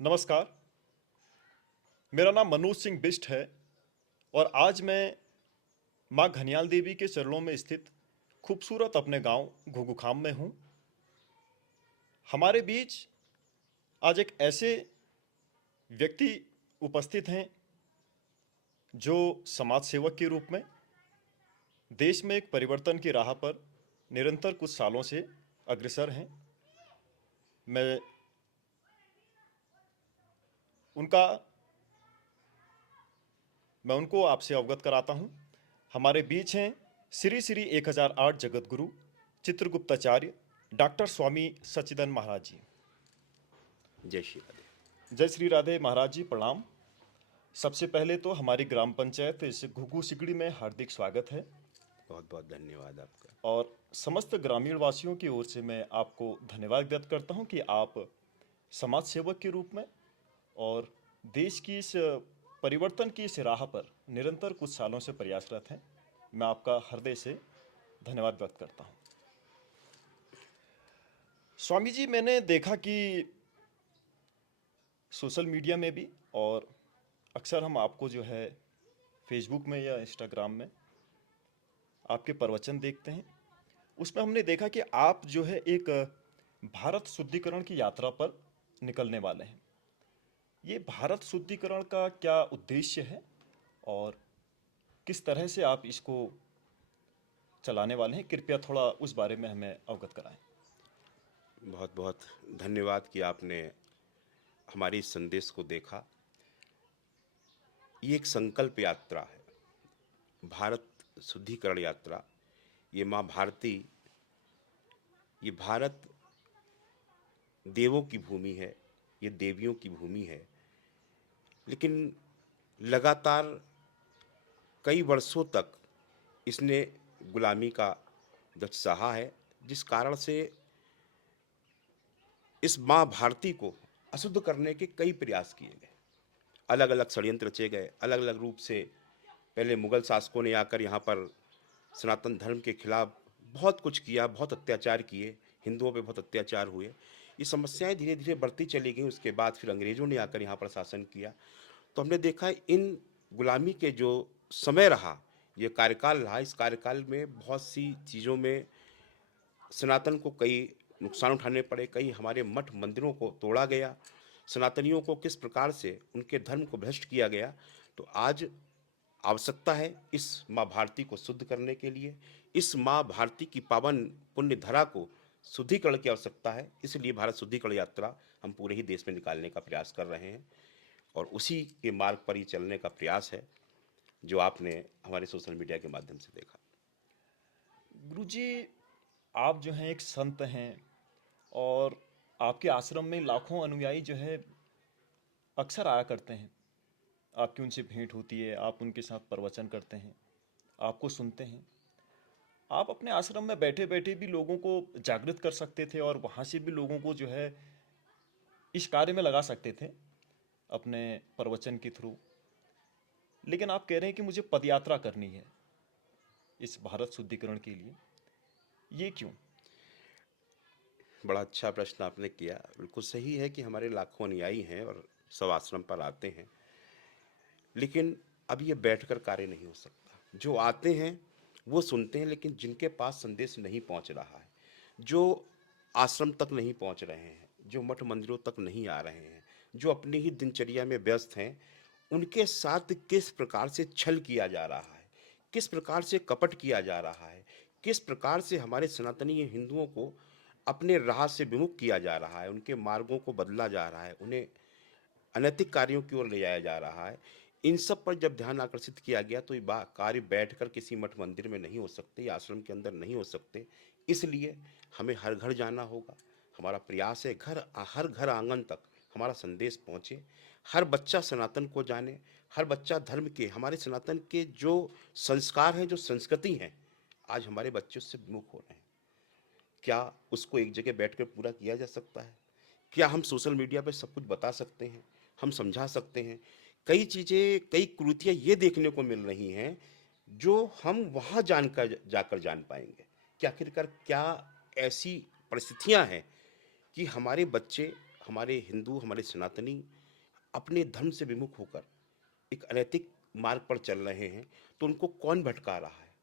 नमस्कार। मेरा नाम मनोज सिंह बिष्ट है और आज मैं माँ घनियाल देवी के चरणों में स्थित खूबसूरत अपने गांव घुघुखाम में हूँ। हमारे बीच आज एक ऐसे व्यक्ति उपस्थित हैं जो समाज सेवक के रूप में देश में एक परिवर्तन की राह पर निरंतर कुछ सालों से अग्रसर हैं। मैं उनका मैं उनको आपसे अवगत कराता हूँ। हमारे बीच हैं श्री श्री 1008 जगत गुरु चित्रगुप्ताचार्य डॉक्टर स्वामी सच्चिदानंद महाराज जी। जय श्री राधे। जय श्री राधे महाराज जी, प्रणाम। सबसे पहले तो हमारी ग्राम पंचायत इस घुघू सिकड़ी में हार्दिक स्वागत है बहुत बहुत धन्यवाद आपका। और समस्त ग्रामीण वासियों की ओर से मैं आपको धन्यवाद व्यक्त करता हूं कि आप समाज सेवक के रूप में और देश की इस परिवर्तन की इस राह पर निरंतर कुछ सालों से प्रयासरत हैं। मैं आपका हृदय से धन्यवाद व्यक्त करता हूं। स्वामी जी, मैंने देखा कि सोशल मीडिया में भी और अक्सर हम आपको जो है फेसबुक में या इंस्टाग्राम में आपके प्रवचन देखते हैं। उसमें हमने देखा कि आप जो है एक भारत शुद्धिकरण की यात्रा पर निकलने वाले हैं। ये भारत शुद्धिकरण का क्या उद्देश्य है और किस तरह से आप इसको चलाने वाले हैं? कृपया थोड़ा उस बारे में हमें अवगत कराएं। बहुत बहुत धन्यवाद कि आपने हमारे इस संदेश को देखा। ये एक संकल्प यात्रा है, भारत शुद्धिकरण यात्रा। ये माँ भारती, ये भारत देवों की भूमि है, ये देवियों की भूमि है। लेकिन लगातार कई वर्षों तक इसने गुलामी का दर्द सहा है, जिस कारण से इस माँ भारती को अशुद्ध करने के कई प्रयास किए गए। अलग अलग षड्यंत्र रचे गए, अलग अलग रूप से। पहले मुगल शासकों ने आकर यहाँ पर सनातन धर्म के खिलाफ बहुत कुछ किया, बहुत अत्याचार किए, हिंदुओं पे बहुत अत्याचार हुए। ये समस्याएं धीरे धीरे बढ़ती चली गई। उसके बाद फिर अंग्रेज़ों ने आकर यहाँ पर शासन किया। तो हमने देखा इन गुलामी के जो समय रहा, ये कार्यकाल रहा, इस कार्यकाल में बहुत सी चीज़ों में सनातन को कई नुकसान उठाने पड़े। कई हमारे मठ मंदिरों को तोड़ा गया, सनातनियों को किस प्रकार से उनके धर्म को भ्रष्ट किया गया। तो आज आवश्यकता है इस माँ भारती को शुद्ध करने के लिए, इस माँ भारती की पावन पुण्य धरा को शुद्धिकरण की आवश्यकता है। इसलिए भारत शुद्धिकरण यात्रा हम पूरे ही देश में निकालने का प्रयास कर रहे हैं और उसी के मार्ग पर ही चलने का प्रयास है जो आपने हमारे सोशल मीडिया के माध्यम से देखा। गुरुजी, आप जो हैं एक संत हैं और आपके आश्रम में लाखों अनुयायी जो है अक्सर आया करते हैं। आपकी उनसे भेंट होती है, आप उनके साथ प्रवचन करते हैं, आपको सुनते हैं। आप अपने आश्रम में बैठे बैठे भी लोगों को जागृत कर सकते थे और वहाँ से भी लोगों को जो है इस कार्य में लगा सकते थे अपने प्रवचन के थ्रू। लेकिन आप कह रहे हैं कि मुझे पदयात्रा करनी है इस भारत शुद्धिकरण के लिए। ये क्यों? बड़ा अच्छा प्रश्न आपने किया। बिल्कुल सही है कि हमारे लाखों अनुयायी हैं और सब आश्रम पर आते हैं, लेकिन अब ये बैठकर कार्य नहीं हो सकता। जो आते हैं वो सुनते हैं, लेकिन जिनके पास संदेश नहीं पहुंच रहा है, जो आश्रम तक नहीं पहुंच रहे हैं, जो मठ मंदिरों तक नहीं आ रहे हैं, जो अपनी ही दिनचर्या में व्यस्त हैं, उनके साथ किस प्रकार से छल किया जा रहा है, किस प्रकार से कपट किया जा रहा है, किस प्रकार से हमारे सनातनी हिंदुओं को अपने राह से विमुख किया जा रहा है, उनके मार्गों को बदला जा रहा है, उन्हें अनैतिक कार्यों की ओर ले जाया जा रहा है। इन सब पर जब ध्यान आकर्षित किया गया तो ये कार्य बैठकर किसी मठ मंदिर में नहीं हो सकते या आश्रम के अंदर नहीं हो सकते। इसलिए हमें हर घर जाना होगा। हमारा प्रयास है हर घर आंगन तक हमारा संदेश पहुँचे, हर बच्चा सनातन को जाने, हर बच्चा धर्म के, हमारे सनातन के जो संस्कार हैं, जो संस्कृति हैं, आज हमारे बच्चे उससे विमुख हो रहे हैं। क्या उसको एक जगह बैठकर पूरा किया जा सकता है? क्या हम सोशल मीडिया पे सब कुछ बता सकते हैं? हम समझा सकते हैं? कई चीज़ें, कई कुरीतियाँ ये देखने को मिल रही हैं जो हम वहाँ जानकर जाकर जान पाएंगे कि आखिरकार क्या ऐसी परिस्थितियाँ हैं कि हमारे बच्चे हमारे हिंदू, हमारे सनातनी अपने धर्म से विमुख होकर एक अनैतिक मार्ग पर चल रहे हैं, तो उनको कौन भटका रहा है?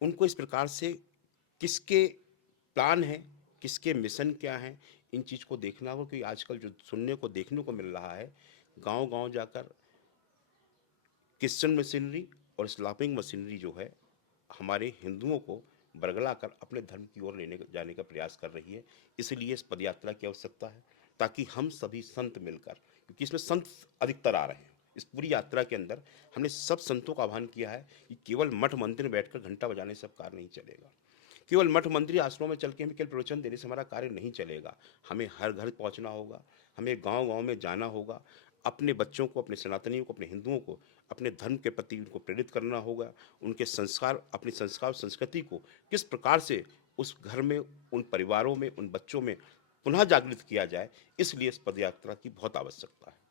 उनको इस प्रकार से किसके प्लान हैं, किसके मिशन क्या हैं, इन चीज़ को देखना होगा, क्योंकि आजकल जो सुनने को देखने को मिल रहा है, गांव-गांव जाकर क्रिश्चियन मशीनरी और इस्लामिक मशीनरी जो है, हमारे हिंदुओं को बरगला कर अपने धर्म की ओर लेने जाने का प्रयास कर रही है। इसलिए इस पदयात्रा की आवश्यकता है, ताकि हम सभी संत मिलकर, क्योंकि इसमें संत अधिकतर आ रहे हैं। इस पूरी यात्रा के अंदर हमने सब संतों का आह्वान किया है कि केवल मठ मंदिर में बैठकर घंटा बजाने से अब कार्य नहीं चलेगा। केवल मठ मंदिर आश्रमों में चल के हमें केवल प्रवचन देने से हमारा कार्य नहीं चलेगा। हमें हर घर पहुंचना होगा, हमें गांव-गांव में जाना होगा, अपने बच्चों को, अपने सनातनियों को, अपने हिंदुओं को अपने धर्म के प्रति उनको प्रेरित करना होगा। उनके संस्कार, अपने संस्कार और संस्कृति को किस प्रकार से उस घर में, उन परिवारों में, उन बच्चों में पुनः जागृत किया जाए, इसलिए इस पदयात्रा की बहुत आवश्यकता है।